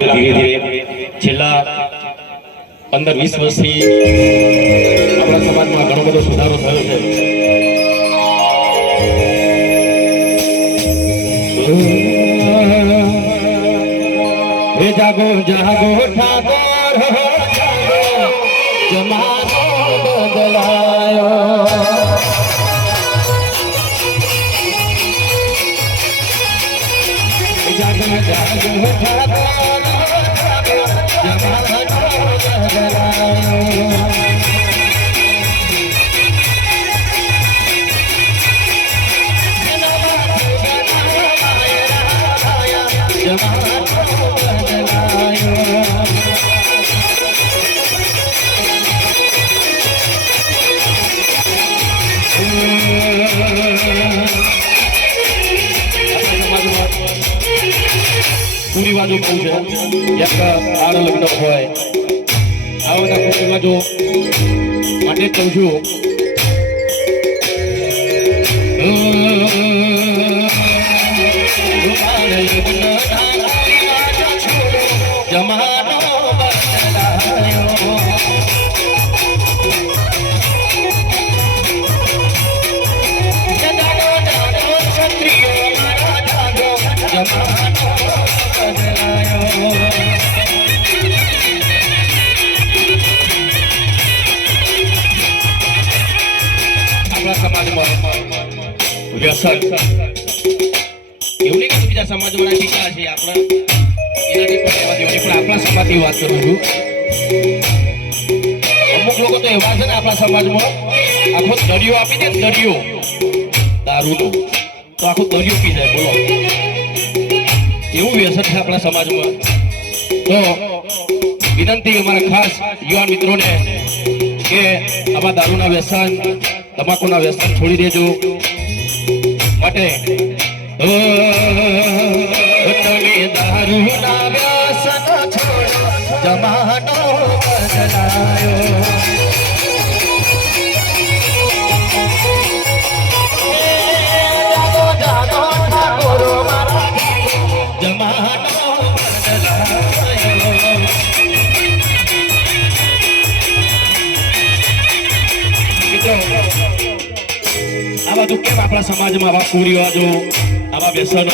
ધીરે ધીરે છેલ્લા પંદર વીસ વર્ષથી આપણા સમાજમાં ઘણો બધો સુધારો થયો છે. જાગો જાગો ઠાકોર જાગો, જાગો જાગો પૂરી જો કહું છે. એક લગ્ન હોય, આ બધા પૂરી જો માટે કહું છું. જમાનો જમાનો સમાજમાં એવું બીજા સમાજવાળા ટીકા છે આપણા એનાથી પણ વાત કરું છું અમુક લોકો તો એવા છે ને આપણા સમાજમાં આખો દરિયો આપી દે દરિયો દારૂનો તો આખો દરિયો પી બોલો એવું વ્યસન છે આપણા સમાજમાં તો વિનંતી અમારા ખાસ યુવાન મિત્રોને કે આવા દારૂના વ્યસન તમાકુના વ્યસન છોડી દેજો. માટે તમે દારૂના આ બધું કેમ આપણા સમાજમાં આવા કુરિવાજો આવા વ્યસનો.